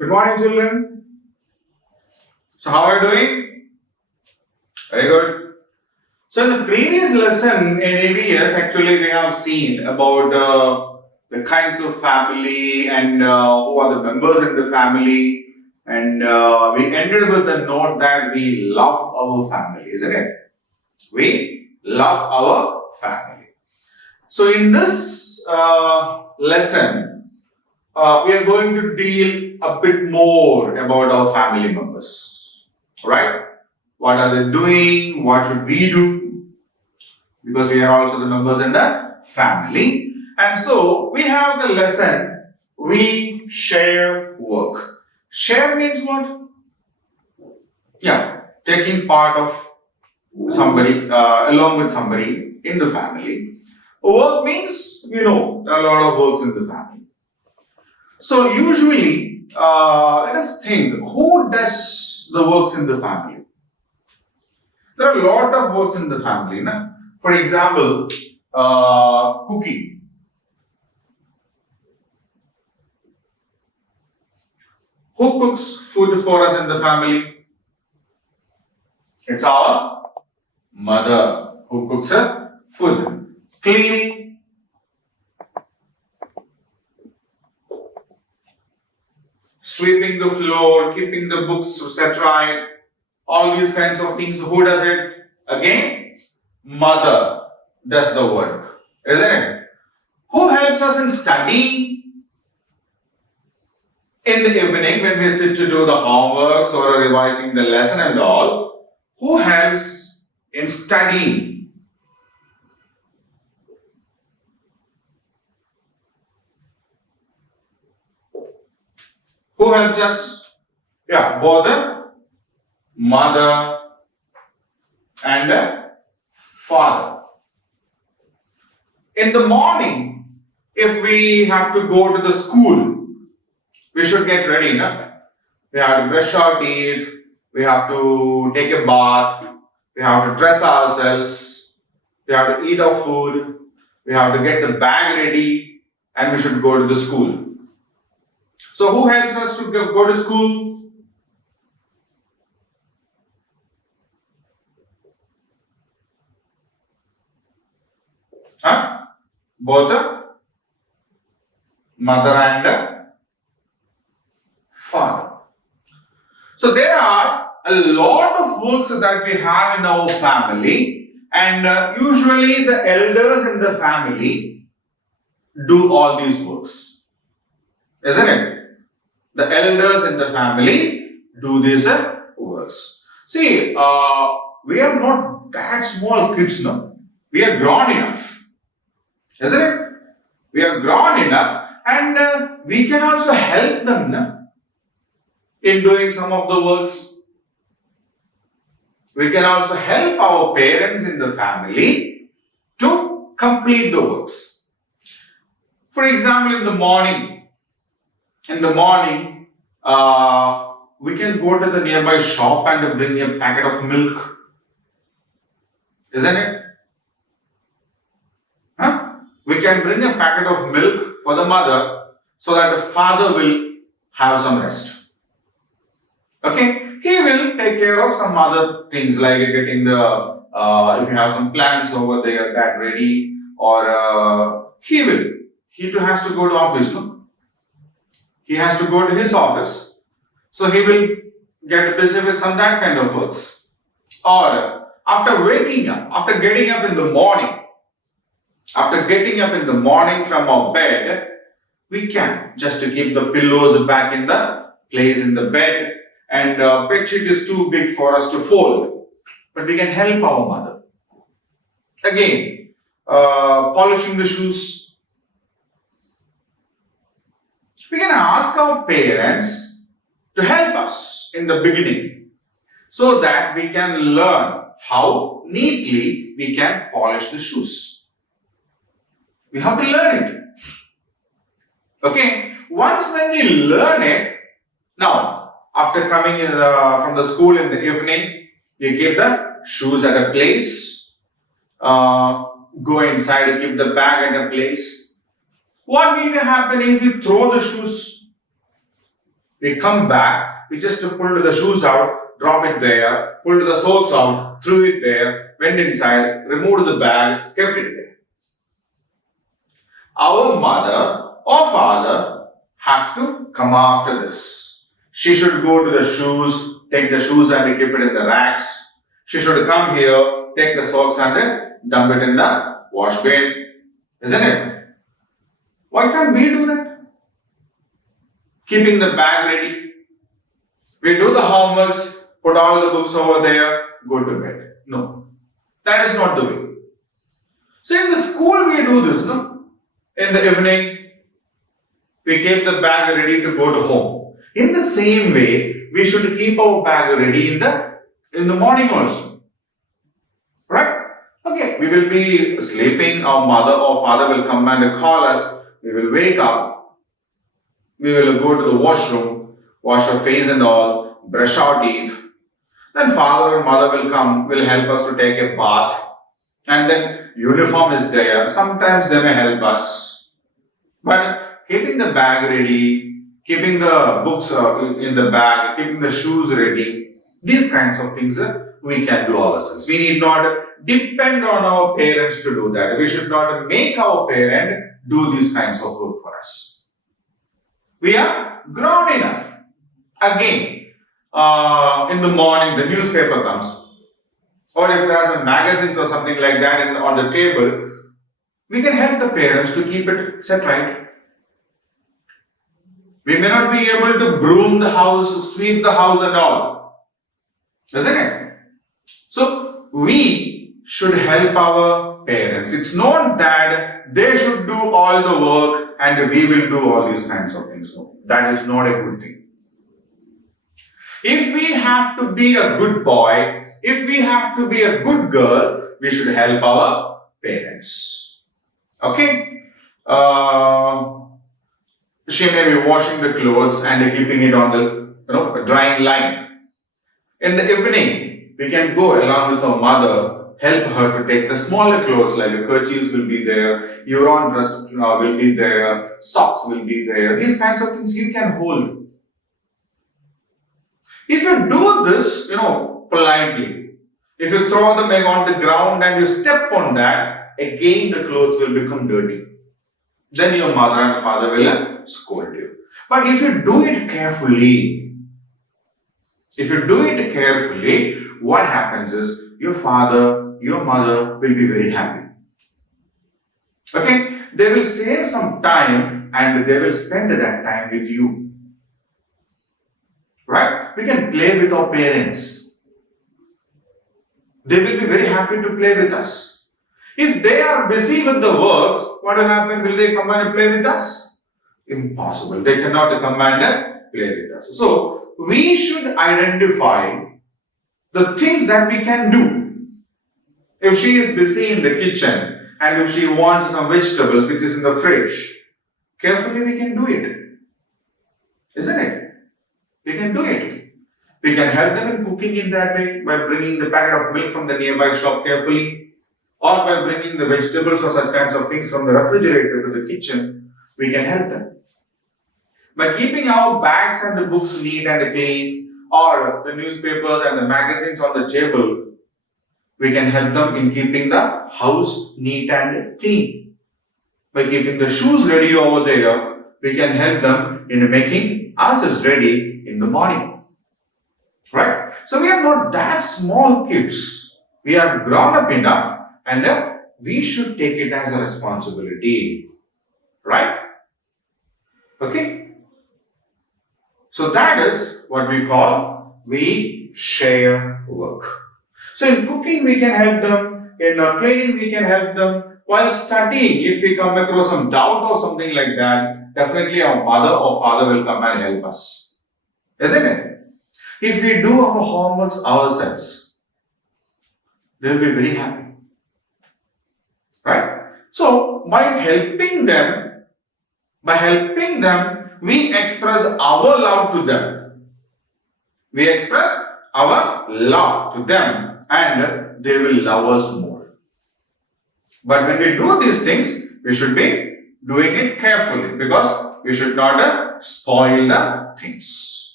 Good morning, children. So, how are you doing? Very good. So, in the previous lesson in EVS, actually, we have seen about the kinds of family and who are the members in the family. And we ended with the note that we love our family, isn't it? We love our family. So, in this lesson, we are going to deal a bit more about our family members. Right? What are they doing? What should we do? Because we are also the members in the family. And so, we have the lesson, we share work. Share means what? Yeah, taking part of somebody, along with somebody in the family. Work means, there are a lot of works in the family. So usually, let us think, who does the works in the family? There are a lot of works in the family. Na? For example, cooking. Who cooks food for us in the family? It's our mother who cooks food. Cleaning. Sweeping the floor, keeping the books set right, all these kinds of things. Who does it? Again, mother does the work, isn't it? Who helps us in study? In the evening, when we sit to do the homeworks or revising the lesson and all, who helps in studying? Who helps us? Yeah, both the mother and the father. In the morning, if we have to go to the school, we should get ready, no? We have to brush our teeth, we have to take a bath, we have to dress ourselves, we have to eat our food, we have to get the bag ready, and we should go to the school. So who helps us to go to school? Both the mother and the father. So there are a lot of works that we have in our family, and usually the elders in the family do all these works, isn't it? The elders in the family do these works. See, we are not that small kids now. We are grown enough, isn't it? We are grown enough, and we can also help them in doing some of the works. We can also help our parents in the family to complete the works. For example, in the morning, we can go to the nearby shop and bring a packet of milk, isn't it? We can bring a packet of milk for the mother so that the father will have some rest. Okay, he will take care of some other things like getting the, if you have some plants over there, that ready, or he too has to go to office, no? He has to go to his office. So he will get busy with some that kind of works. Or after waking up, after getting up in the morning from our bed, we can just to keep the pillows back in the place in the bed, and bed sheet is too big for us to fold, but we can help our mother. Again, polishing the shoes. We can ask our parents to help us in the beginning so that we can learn how neatly we can polish the shoes. We have to learn it. Okay, once when we learn it, now after coming from the school in the evening, you keep the shoes at a place, go inside, you keep the bag at a place. What will happen if you throw the shoes? We come back, we just pulled the shoes out, drop it there, pulled the socks out, threw it there, went inside, removed the bag, kept it there. Our mother or father have to come after this. She should go to the shoes, take the shoes and keep it in the racks. She should come here, take the socks and dump it in the wash bin. Isn't it? Why can't we do that? Keeping the bag ready. We do the homeworks, put all the books over there, go to bed. No. That is not the way. So in the school we do this, no? In the evening, we keep the bag ready to go to home. In the same way, we should keep our bag ready in the morning also. Right? Okay, we will be sleeping, our mother or father will come and call us, we will wake up, we will go to the washroom, wash our face and all, brush our teeth. Then father or mother will come, will help us to take a bath. And then uniform is there. Sometimes they may help us. But keeping the bag ready, keeping the books in the bag, keeping the shoes ready, these kinds of things we can do ourselves. We need not depend on our parents to do that. We should not make our parent do these kinds of work for us. We are grown enough. Again, in the morning the newspaper comes. Or if there are some magazines or something like that on the table, we can help the parents to keep it set right. We may not be able to broom the house, sweep the house and all. Isn't it? So, we should help our parents. It's not that they should do all the work and we will do all these kinds of things. No, that is not a good thing. If we have to be a good boy, if we have to be a good girl, we should help our parents. Okay? She may be washing the clothes and keeping it on the drying line. In the evening, we can go along with our mother, help her to take the smaller clothes like the kerchiefs will be there, your own dress will be there, socks will be there. These kinds of things you can hold. If you do this, politely, if you throw them on the ground and you step on that, again the clothes will become dirty. Then your mother and father will scold you. But if you do it carefully, what happens is your father, your mother will be very happy. Okay? They will save some time and they will spend that time with you. Right? We can play with our parents. They will be very happy to play with us. If they are busy with the works, what will happen? Will they come and play with us? Impossible. They cannot come and play with us. So, we should identify the things that we can do. If she is busy in the kitchen and if she wants some vegetables which is in the fridge, carefully we can do it. Isn't it? We can do it. We can help them in cooking in that way by bringing the packet of milk from the nearby shop carefully, or by bringing the vegetables or such kinds of things from the refrigerator to the kitchen. We can help them. By keeping our bags and the books neat and clean, or the newspapers and the magazines on the table, we can help them in keeping the house neat and clean. By keeping the shoes ready over there, we can help them in making ourselves ready in the morning. Right? So we are not that small kids. We are grown up enough and we should take it as a responsibility. Right? Okay? So that is what we call we share work. So in cooking we can help them, in cleaning we can help them, while studying if we come across some doubt or something like that, definitely our mother or father will come and help us. Isn't it? If we do our homeworks ourselves, they will be very happy. Right? So by helping them, we express our love to them. We express our love to them and they will love us more. But when we do these things, we should be doing it carefully because we should not spoil the things.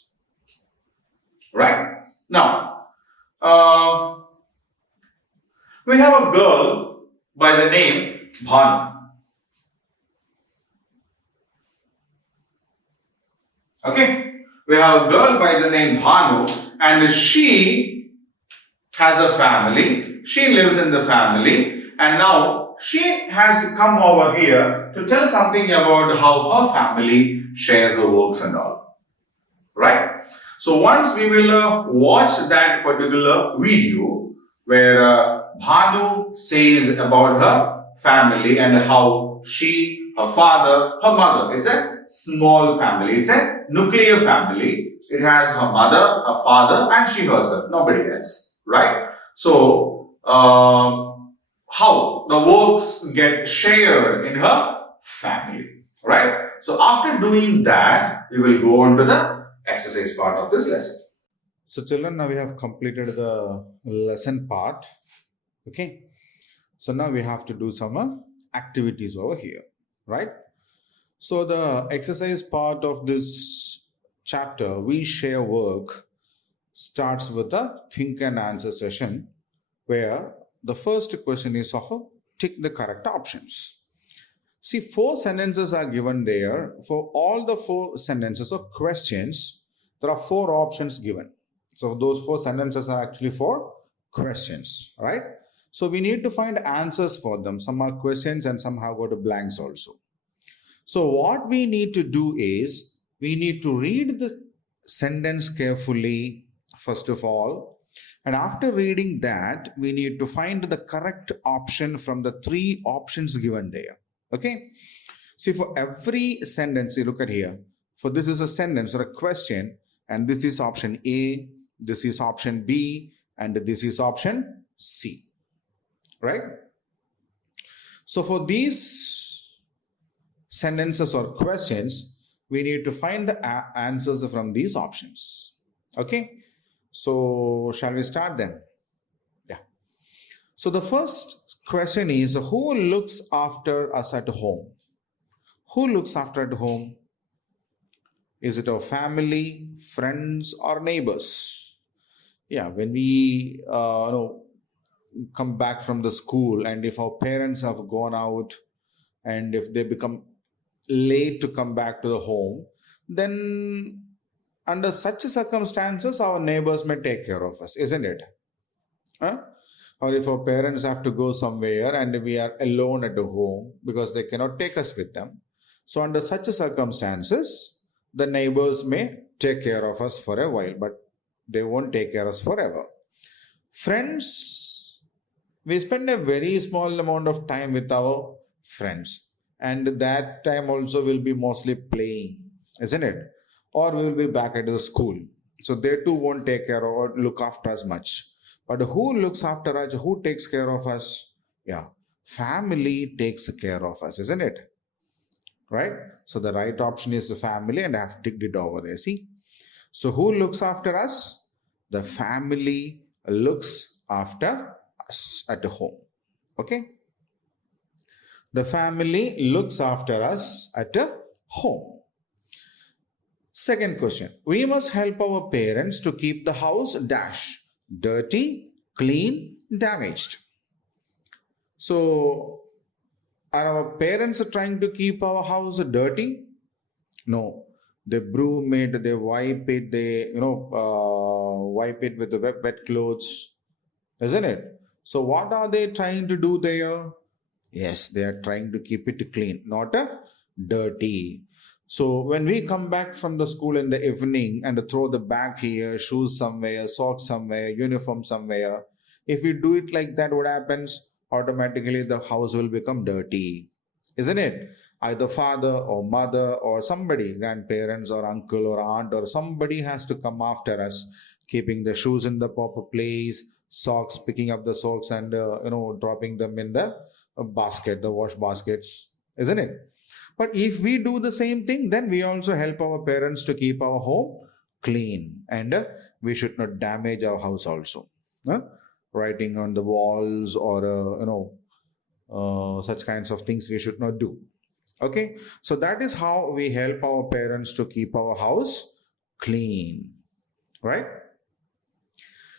Right? Now, we have a girl by the name Bhanu. Okay? We have a girl by the name Bhanu, and she has a family. She lives in the family, and now she has come over here to tell something about how her family shares the works and all. Right? So once we will watch that particular video where Bhanu says about her family and how she, her father, her mother, it's a small family, it's a nuclear family. It has her mother, her father, and she herself, nobody else, right? So, how the works get shared in her family, right? So, after doing that, we will go on to the exercise part of this lesson. So children, now we have completed the lesson part. Okay. So now we have to do some activities over here, right? So the exercise part of this chapter, we share work, starts with a think and answer session where the first question is of tick the correct options. See, 4 sentences are given there. For all the 4 sentences or questions, there are 4 options given. So those 4 sentences are actually 4 questions, right? So we need to find answers for them. Some are questions and some have got blanks also. So what we need to do is we need to read the sentence carefully, first of all. And after reading that, we need to find the correct option from the 3 options given there. Okay. See, for every sentence, you look at here. For this is a sentence or a question, and this is option A, this is option B, and this is option C. Right? So for these sentences or questions, we need to find the answers from these options. Okay? So shall we start then? Yeah. So the first question is, who looks after us at home? Who looks after at home? Is it our family, friends, or neighbors? Yeah, when we come back from the school, and if our parents have gone out and if they become late to come back to the home, then under such circumstances, our neighbors may take care of us, isn't it? Huh? Or if our parents have to go somewhere and we are alone at the home because they cannot take us with them. So, under such circumstances, the neighbors may take care of us for a while, but they won't take care of us forever. Friends, we spend a very small amount of time with our friends, and that time also will be mostly playing, isn't it? Or we will be back at the school. So they too won't take care or look after us much. But who looks after us? Who takes care of us? Yeah, family takes care of us, isn't it? Right? So the right option is the family, and I have ticked it over there. See? So who looks after us? The family looks after us at home. Okay? The family looks after us at home. Second question. We must help our parents to keep the house dash dirty, clean, damaged. So, are our parents trying to keep our house dirty? No. They broom it, they wipe it, they wipe it with the wet clothes, isn't it? So, what are they trying to do there? Yes, they are trying to keep it clean, not dirty. So when we come back from the school in the evening and throw the bag here, shoes somewhere, socks somewhere, uniform somewhere, if we do it like that, what happens? Automatically the house will become dirty, isn't it? Either father or mother or somebody, grandparents or uncle or aunt or somebody has to come after us, keeping the shoes in the proper place, socks, picking up the socks and dropping them in the basket, the wash baskets, isn't it? But if we do the same thing, then we also help our parents to keep our home clean, and we should not damage our house also. Writing on the walls or such kinds of things we should not do. Okay, so that is how we help our parents to keep our house clean, right?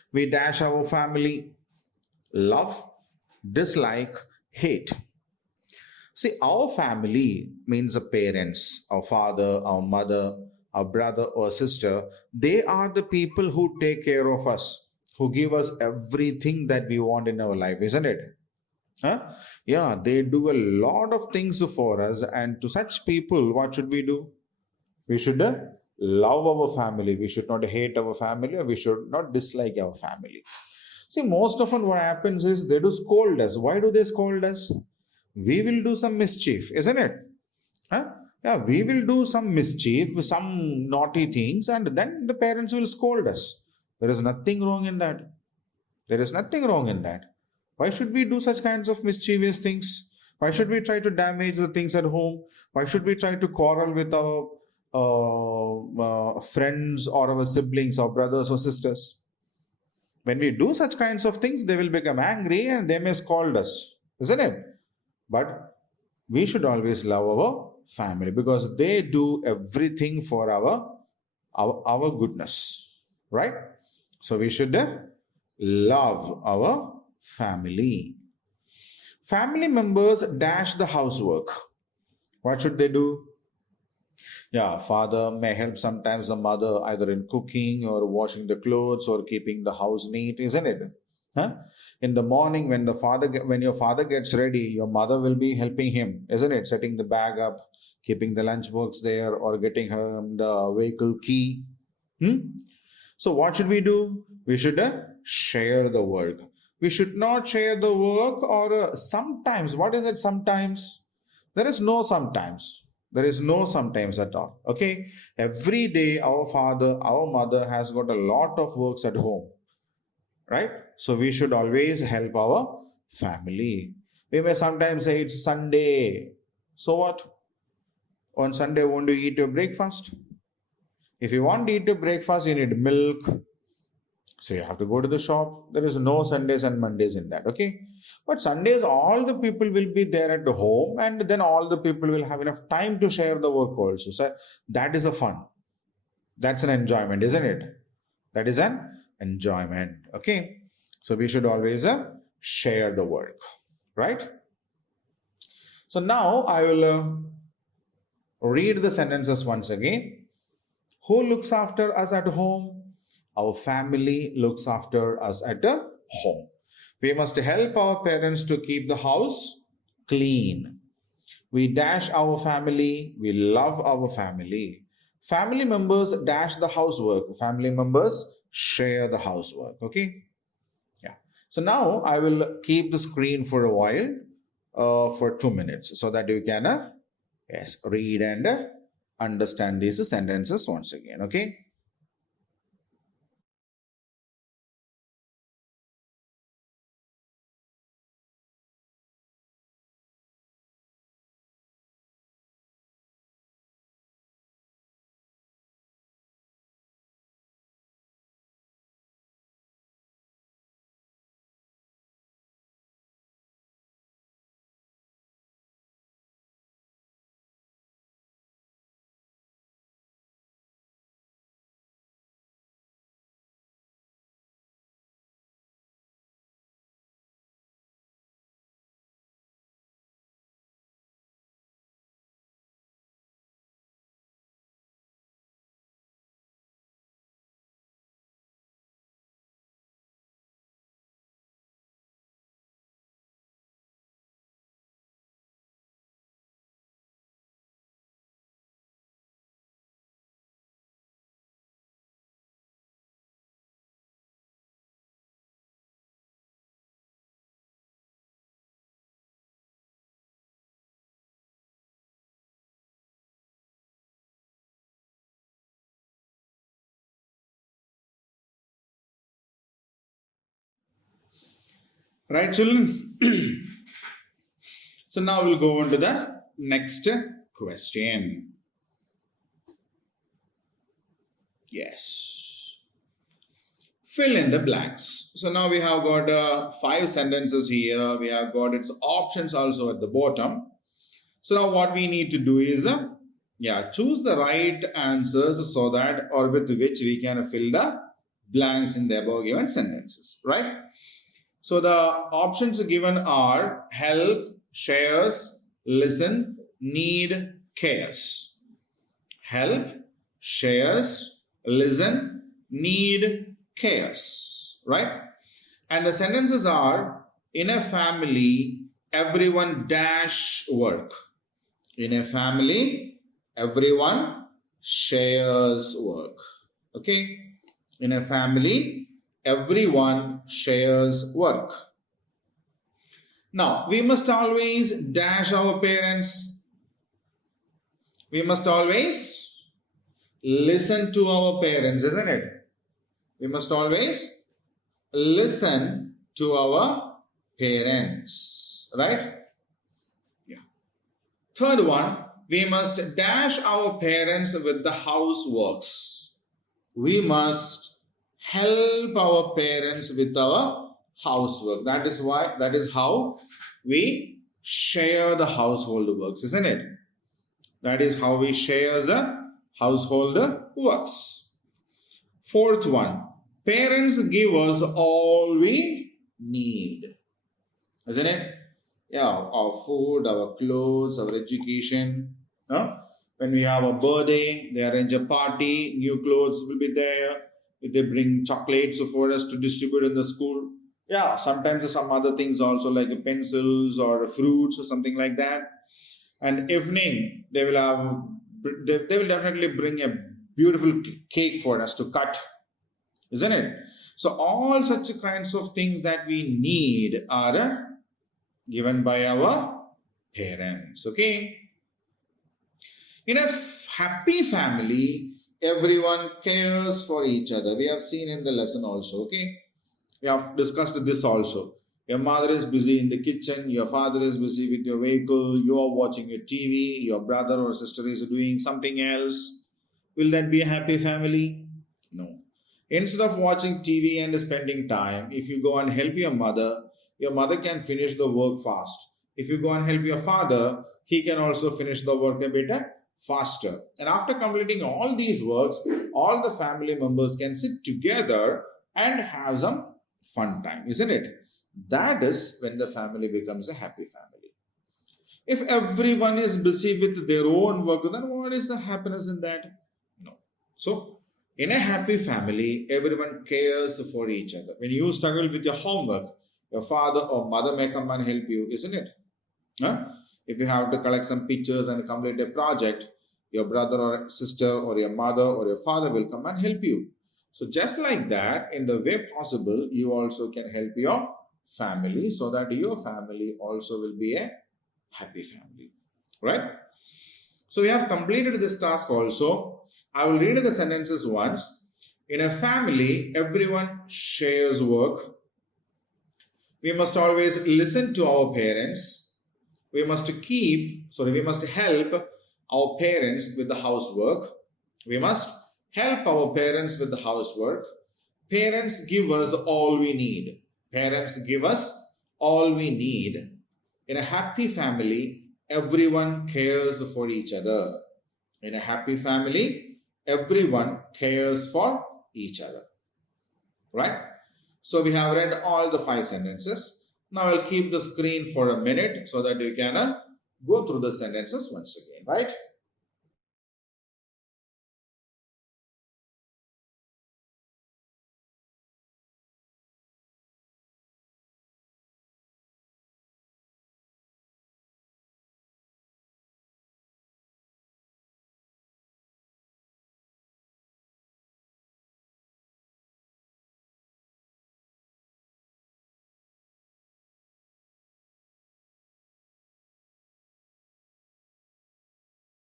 We dash our family. Love, dislike, hate. See, our family means the parents, our father, our mother, our brother or sister. They are the people who take care of us, who give us everything that we want in our life, isn't it? Huh? Yeah, they do a lot of things for us. And to such people, what should we do? We should love our family. We should not hate our family, or we should not dislike our family. See, most often what happens is they do scold us. Why do they scold us? We will do some mischief, isn't it? Huh? Yeah, we will do some mischief, some naughty things, and then the parents will scold us. There is nothing wrong in that. There is nothing wrong in that. Why should we do such kinds of mischievous things? Why should we try to damage the things at home? Why should we try to quarrel with our friends or our siblings or brothers or sisters? When we do such kinds of things, they will become angry and they may scold us, isn't it? But we should always love our family because they do everything for our goodness, right? So we should love our family. Family members dash the housework. What should they do? Yeah, father may help sometimes the mother either in cooking or washing the clothes or keeping the house neat, isn't it? Huh? In the morning, when when your father gets ready, your mother will be helping him, isn't it? Setting the bag up, keeping the lunchbox there, or getting him the vehicle key. Hmm? So what should we do? We should share the work. We should not share the work or sometimes. What is it? Sometimes there is no sometimes. There is no sometimes at all. Okay. Every day, our father, our mother has got a lot of works at home, right? So we should always help our family. We may sometimes say it's Sunday. So what? On Sunday, won't you eat your breakfast? If you want to eat your breakfast, you need milk. So you have to go to the shop. There is no Sundays and Mondays in that, okay? But Sundays, all the people will be there at the home, and then all the people will have enough time to share the work also. So that is a fun. That's an enjoyment, isn't it? That is an enjoyment, okay? So we should always share the work, right? So now I will read the sentences once again. Who looks after us at home? Our family looks after us at the home. We must help our parents to keep the house clean. We dash our family. We love our family. Family members dash the housework. Family members share the housework. Okay. Yeah. So now I will keep the screen for a while, for 2 minutes, so that you can yes, read and understand these sentences once again. Okay. Right, children. So now we'll go on to the next question. Yes. Fill in the blanks. So now we have got 5 sentences here. We have got its options also at the bottom. So now what we need to do is, yeah, choose the right answers so that or with which we can fill the blanks in the above given sentences, right? So the options given are help, shares, listen, need, cares. Help, shares, listen, need, cares, right? And the sentences are in a family, everyone dash work. In a family, everyone shares work. Okay? In a family, everyone shares work. Now, we must always dash our parents. We must always listen to our parents, isn't it? We must always listen to our parents, right? Yeah. Third one, we must dash our parents with the houseworks. We must help our parents with our housework. That is how we share the household works, isn't it? That is how we share the household works. Fourth one, parents give us all we need, isn't it? Yeah, our food, our clothes, our education. When we have a birthday, they arrange a party, new clothes will be there. They bring chocolates for us to distribute in the school. Yeah, sometimes some other things also like pencils or fruits or something like that. And evening, they will definitely bring a beautiful cake for us to cut, isn't it? So all such kinds of things that we need are given by our parents. Okay. In a happy family, everyone cares for each other. We have seen in the lesson also. Okay. We have discussed this also. Your mother is busy in the kitchen, your father is busy with your vehicle, you are watching your TV, your brother or sister is doing something else. Will that be a happy family? No. Instead of watching TV and spending time, if you go and help your mother can finish the work fast. If you go and help your father, he can also finish the work a bit faster. And after completing all these works, all the family members can sit together and have some fun time, isn't it? That is when the family becomes a happy family. If everyone is busy with their own work, then what is the happiness in that? No. So, in a happy family, everyone cares for each other. When you struggle with your homework, your father or mother may come and help you, isn't it? Huh? If you have to collect some pictures and complete a project, your brother or sister or your mother or your father will come and help you. So, just like that, in the way possible, you also can help your family so that your family also will be a happy family. Right? So, we have completed this task also. I will read the sentences once. In a family, everyone shares work. We must always listen to our parents. We must help our parents with the housework. We must help our parents with the housework. Parents give us all we need. Parents give us all we need. In a happy family, everyone cares for each other. In a happy family, everyone cares for each other. Right? So we have read all the 5 sentences. Now I'll keep the screen for a minute so that you can go through the sentences once again, right?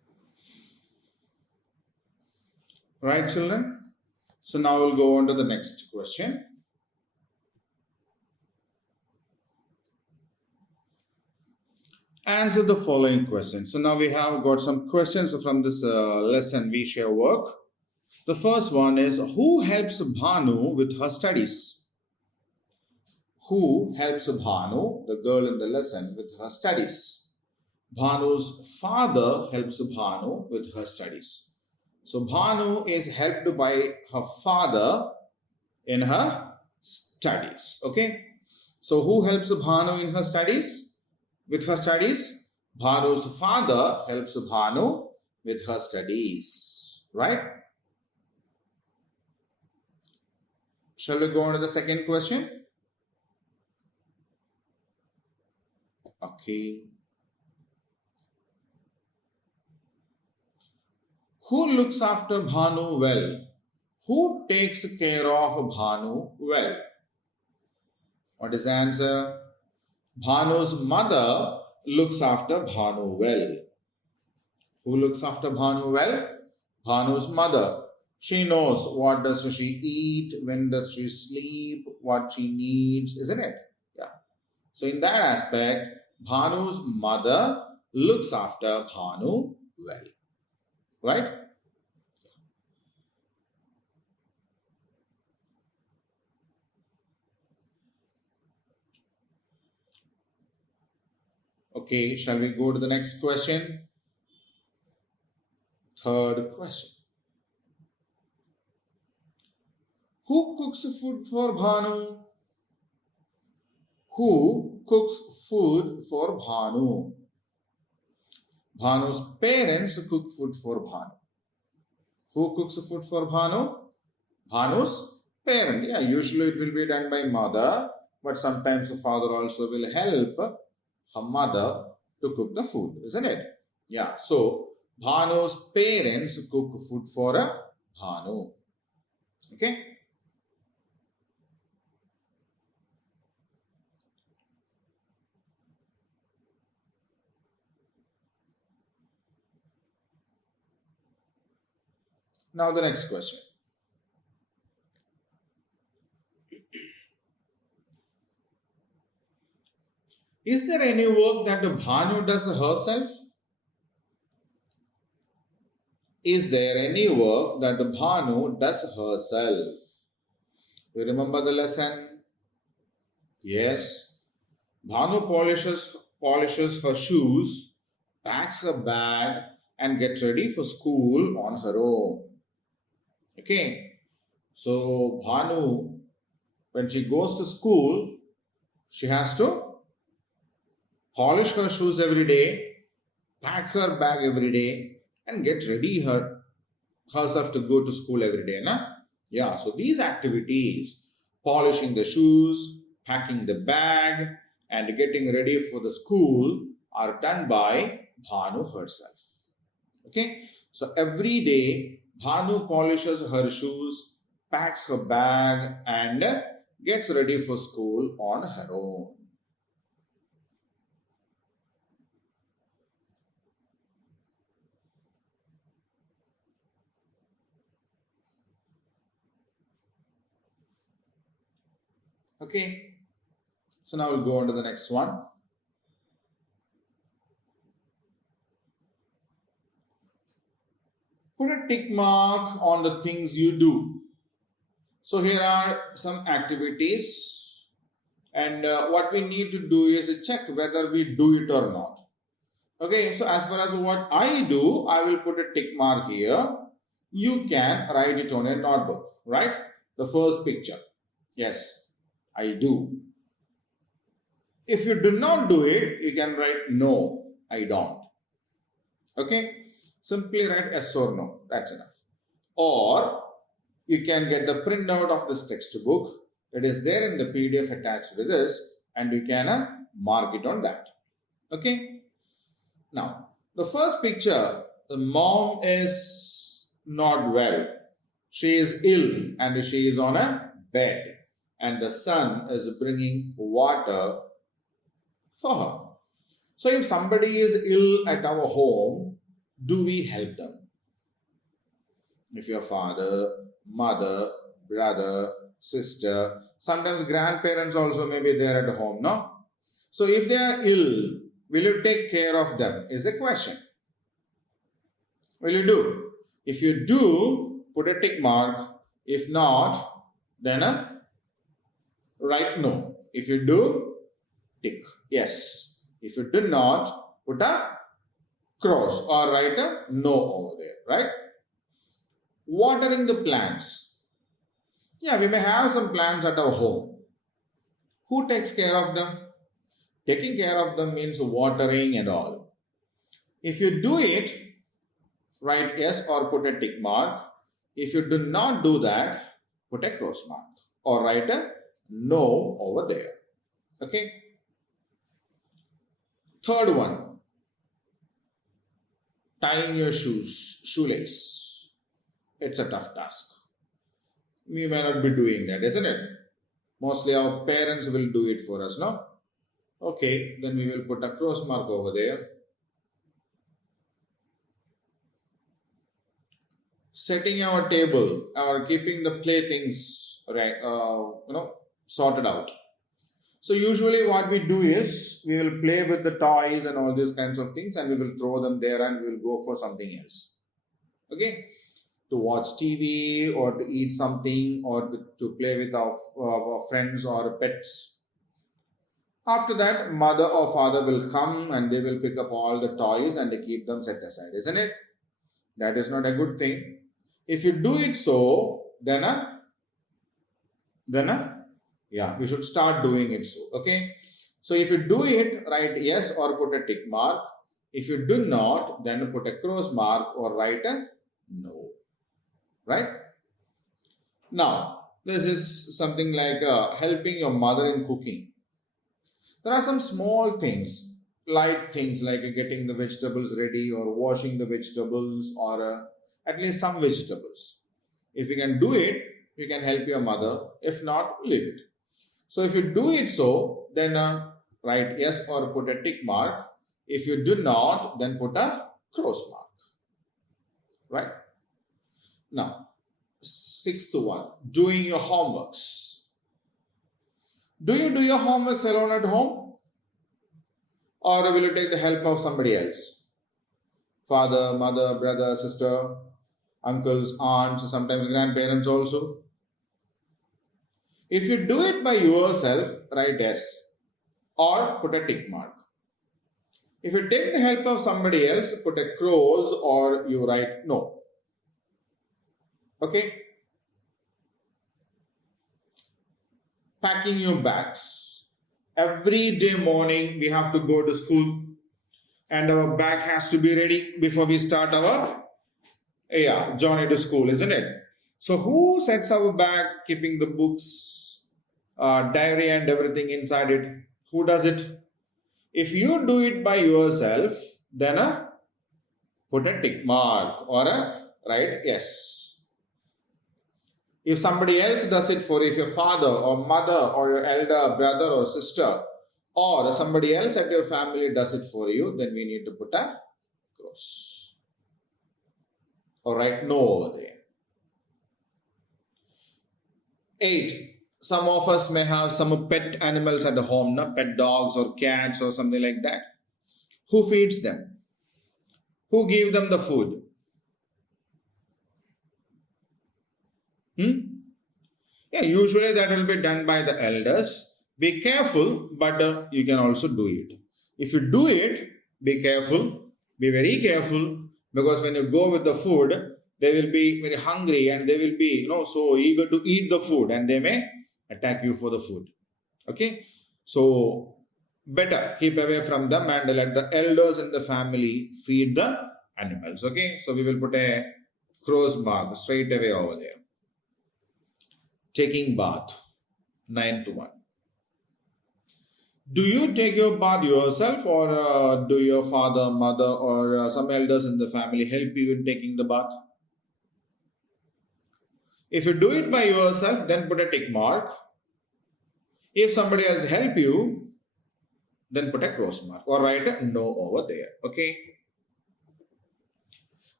Right, children? So now we'll go on to the next question. Answer the following questions. So now we have got some questions from this lesson we share work. The first one is, who helps Bhanu with her studies? Who helps Bhanu, the girl in the lesson, with her studies? Bhanu's father helps Bhanu with her studies. So Bhanu is helped by her father in her studies. Okay. So who helps Bhanu in her studies? With her studies? Bhanu's father helps Bhanu with her studies. Right? Shall we go on to the second question? Okay. Who looks after Bhanu well? Who takes care of Bhanu well? What is the answer? Bhanu's mother looks after Bhanu well. Who looks after Bhanu well? Bhanu's mother. She knows what does she eat, when does she sleep, what she needs, isn't it? Yeah. So in that aspect, Bhanu's mother looks after Bhanu well. Right? Okay, shall we go to the next question? Third question. Who cooks food for Bhanu? Who cooks food for Bhanu? Bhanu's parents cook food for Bhanu. Who cooks food for Bhanu? Bhanu's parent. Yeah, usually it will be done by mother, but sometimes the father also will help her mother to cook the food, isn't it? Yeah, so Bhanu's parents cook food for Bhanu. Okay. Now the next question. Is there any work that Bhanu does herself? Is there any work that Bhanu does herself? You remember the lesson? Yes. Bhanu polishes her shoes, packs her bag, and gets ready for school on her own. Okay. So Bhanu, when she goes to school, she has to polish her shoes every day, pack her bag every day, and get ready herself to go to school every day. Na? Yeah, so these activities, polishing the shoes, packing the bag, and getting ready for the school are done by Bhanu herself. Okay, so every day Bhanu polishes her shoes, packs her bag, and gets ready for school on her own. Okay, so now we'll go on to the next one. Put a tick mark on the things you do. So here are some activities, and what we need to do is check whether we do it or not. Okay, so as far as what I do, I will put a tick mark here. You can write it on a notebook, right? The first picture. Yes, I do. If you do not do it, you can write no, I don't. Okay, simply write yes or no, that's enough. Or you can get the printout of this textbook. It is there in the PDF attached with this, and you can mark it on that. Okay. Now, the first picture, the mom is not well. She is ill and she is on a bed, and the son is bringing water for her. So, if somebody is ill at our home, do we help them? If your father, mother, brother, sister, sometimes grandparents also may be there at home, no? So if they are ill, will you take care of them? Is the question. Will you do? If you do, put a tick mark. If not, then a write no. If you do, tick yes. If you do not, put a cross or write a no over there, right? Watering the plants. Yeah, we may have some plants at our home. Who takes care of them? Taking care of them means watering and all. If you do it, write yes or put a tick mark. If you do not do that, put a cross mark or write a no over there. Okay. Third one, tying your shoelace. It's a tough task. We may not be doing that, isn't it? Mostly our parents will do it for us, no? Okay, then we will put a cross mark over there. Setting our table or keeping the playthings right, sorted out. So usually what we do is we will play with the toys and all these kinds of things, and we will throw them there and we will go for something else. Okay, to watch TV or to eat something or to play with our friends or pets. After that, mother or father will come and they will pick up all the toys and they keep them set aside, isn't it? That is not a good thing. If you do it so, then yeah, we should start doing it so. Okay. So if you do it, write yes or put a tick mark. If you do not, then put a cross mark or write a no. Right? Now, this is something like helping your mother in cooking. There are some small things, light things like getting the vegetables ready or washing the vegetables or at least some vegetables. If you can do it, you can help your mother. If not, leave it. So if you do it so, then write yes or put a tick mark. If you do not, then put a cross mark. Right? Now, sixth one, doing your homeworks. Do you do your homeworks alone at home? Or will you take the help of somebody else? Father, mother, brother, sister, uncles, aunts, sometimes grandparents also. If you do it by yourself, write yes or put a tick mark. If you take the help of somebody else, put a cross or you write no. Okay? Packing your bags. Every day morning we have to go to school and our bag has to be ready before we start our journey to school, isn't it? So who sets our bag, keeping the books, diary and everything inside it? Who does it? If you do it by yourself, then put a tick mark or write yes. If somebody else does it for you, if your father or mother or your elder brother or sister or somebody else at your family does it for you, then we need to put a cross or write no over there. 8. Some of us may have some pet animals at the home, no? Pet dogs or cats or something like that. Who feeds them? Who gives them the food? Yeah, usually that will be done by the elders. Be careful, but you can also do it. If you do it, be careful, be very careful, because when you go with the food, they will be very hungry and they will be, so eager to eat the food and they may attack you for the food. Okay, so better keep away from them and let the elders in the family feed the animals. Okay, so we will put a cross mark straight away over there. Taking bath, 9 to 1. Do you take your bath yourself or do your father, mother or some elders in the family help you in taking the bath? If you do it by yourself, then put a tick mark. If somebody else help you, then put a cross mark or write a no over there. Okay.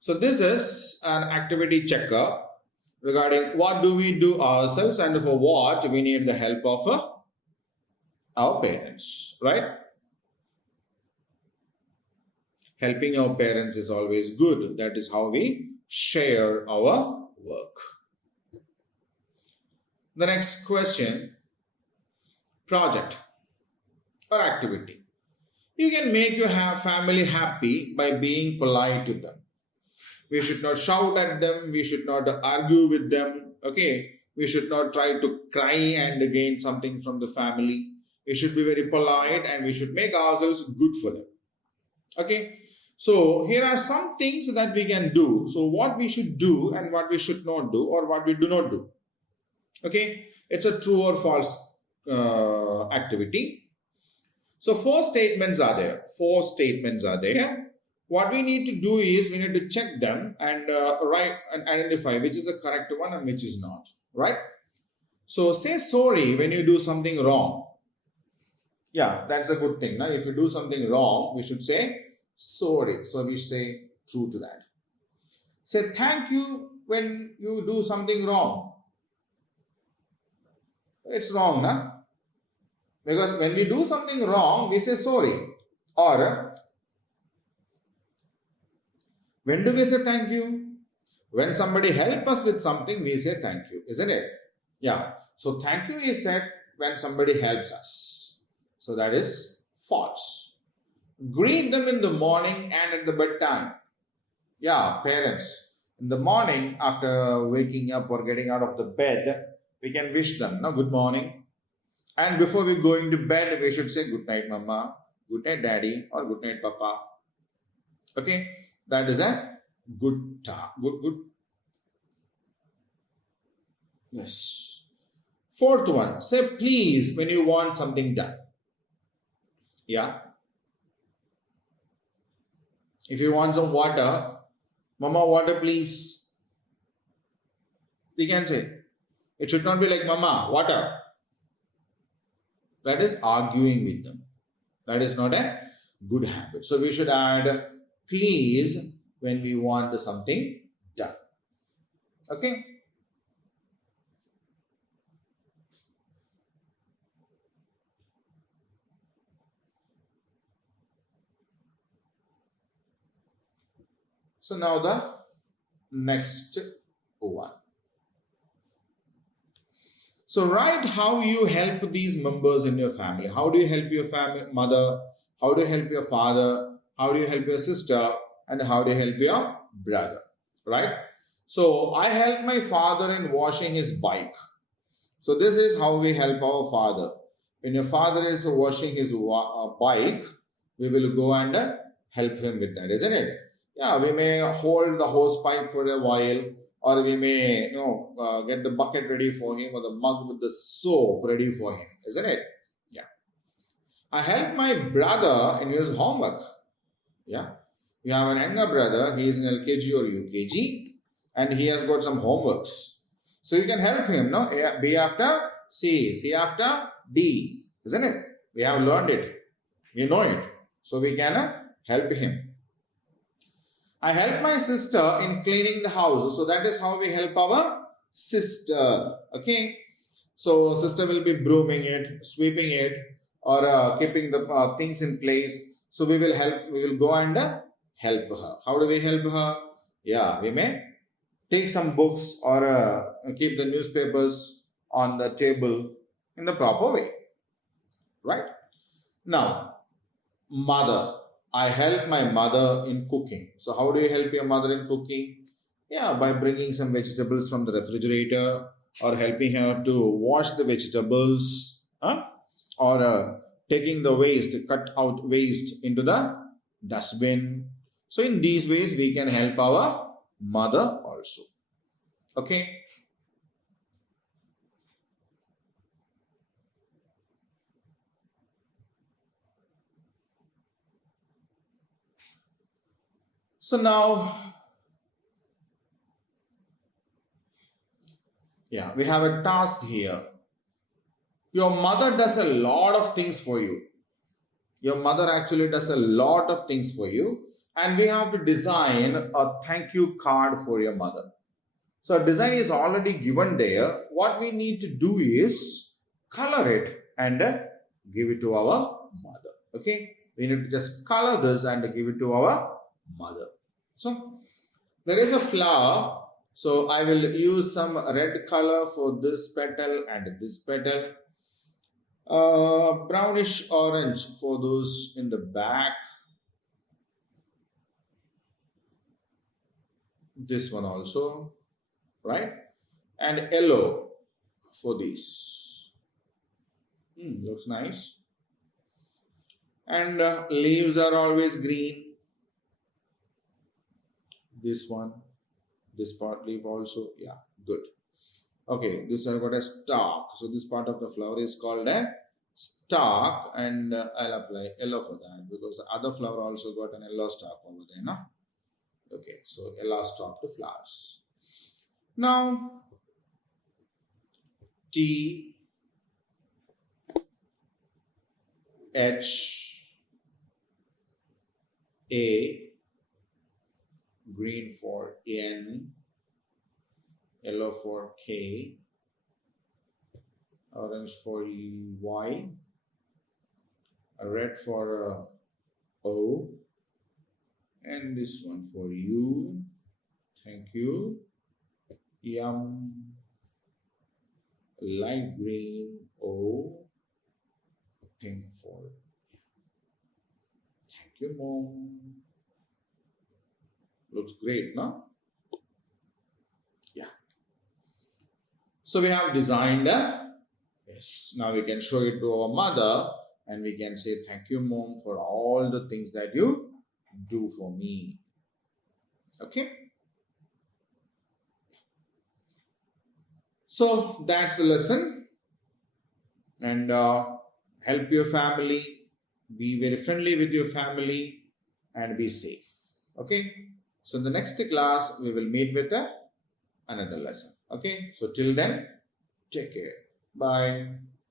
So this is an activity checker regarding what do we do ourselves and for what we need the help of our parents, right? Helping our parents is always good. That is how we share our work. The next question, project or activity. You can make your family happy by being polite to them. We should not shout at them. We should not argue with them. Okay. We should not try to cry and gain something from the family. We should be very polite and we should make ourselves good for them. Okay. So here are some things that we can do. So what we should do and what we should not do or what we do not do. Okay. It's a true or false activity. So four statements are there. What we need to do is we need to check them and write and identify which is the correct one and which is not. Right? So say sorry when you do something wrong. Yeah, that's a good thing. Now, if you do something wrong, we should say sorry. So we say true to that. Say thank you when you do something wrong. It's wrong, na? Because when we do something wrong, we say sorry. Or when do we say thank you? When somebody helps us with something, we say thank you, isn't it? Yeah. So thank you is said when somebody helps us. So that is false. Greet them in the morning and at the bedtime. Yeah, parents. In the morning, after waking up or getting out of the bed, we can wish them, no, good morning. And before we go into bed, we should say good night, mama, good night, daddy, or good night, papa. Okay, that is a good talk. Good. Yes. Fourth one, say please when you want something done. Yeah. If you want some water, mama, water, please. We can say. It should not be like, mama, water. That is arguing with them. That is not a good habit. So we should add please when we want something done. Okay. So now the next one. So write how you help these members in your family. How do you help your mother? How do you help your father? How do you help your sister? And how do you help your brother? Right? So I help my father in washing his bike. So this is how we help our father. When your father is washing his bike, we will go and help him with that, isn't it? Yeah, we may hold the hose pipe for a while, or we may, get the bucket ready for him or the mug with the soap ready for him, isn't it? Yeah. I help my brother in his homework. Yeah. We have an younger brother, he is in LKG or UKG, and he has got some homeworks. So you can help him, no? B after C, C after D, isn't it? We have learned it. We know it. So we can help him. I help my sister in cleaning the house. So that is how we help our sister. Okay. So sister will be brooming it, sweeping it, or keeping the things in place. So we will help. We will go and help her. How do we help her? Yeah, we may take some books or keep the newspapers on the table in the proper way. Right? Now, mother. I help my mother in cooking. So how do you help your mother in cooking? Yeah, by bringing some vegetables from the refrigerator or helping her to wash the vegetables, or taking the waste, cut out waste into the dustbin. So in these ways, we can help our mother also. Okay. So now, yeah, we have a task here. Your mother does a lot of things for you. Your mother actually does a lot of things for you. and we have to design a thank you card for your mother. So a design is already given there. What we need to do is color it and give it to our mother. Okay, we need to just color this and give it to our mother. So there is a flower. So I will use some red color for this petal and this petal. Brownish orange for those in the back. This one also, right? And yellow for these. Looks nice. And leaves are always green. This one, this part leaf also, yeah, good. Okay, this I got a stalk. So this part of the flower is called a stalk, and I'll apply yellow for that because the other flower also got an yellow stalk over there, no? Okay, so yellow stalk to flowers. Now, T H A, green for N, yellow for K, orange for Y, red for O, and this one for U. Thank you. Light green O, pink for thank you, Mom. Looks great, no? Yeah. So we have designed yes. Now we can show it to our mother and we can say thank you, Mom, for all the things that you do for me. Okay. So that's the lesson. And help your family, be very friendly with your family, and be safe. Okay. So in the next class, we will meet with another lesson. Okay. So till then, take care. Bye.